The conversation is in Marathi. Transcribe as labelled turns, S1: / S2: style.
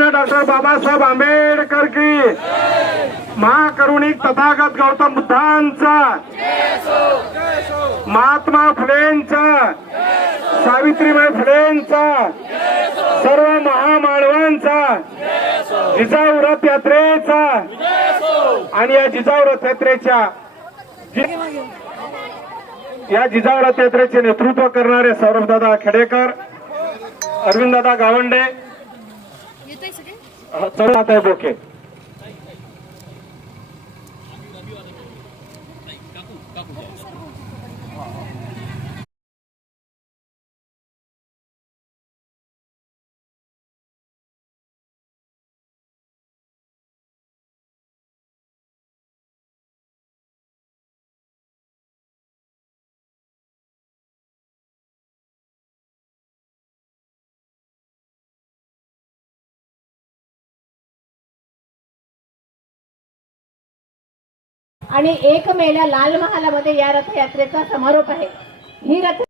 S1: भारतरत्न डॉक्टर बाबासाहेब आंबेडकर की. महाकरुणिक तथागत गौतम बुद्धांचा. महात्मा फुलेंचा. सावित्रीबाई फुलेंचा. सर्व महामानवांचा. जिजाऊ रथ यात्रेचा. आणि या जिजाऊ रथ यात्रेच्या या जिजाऊ रथ यात्रेचे नेतृत्व करणारे सौरभदादा खेडेकर अरविंददादा गावंडे चढात आहे बोके.
S2: आणि एक मेला लाल महालामध्ये या रथयात्रेचा समारोप आहे. ही रथ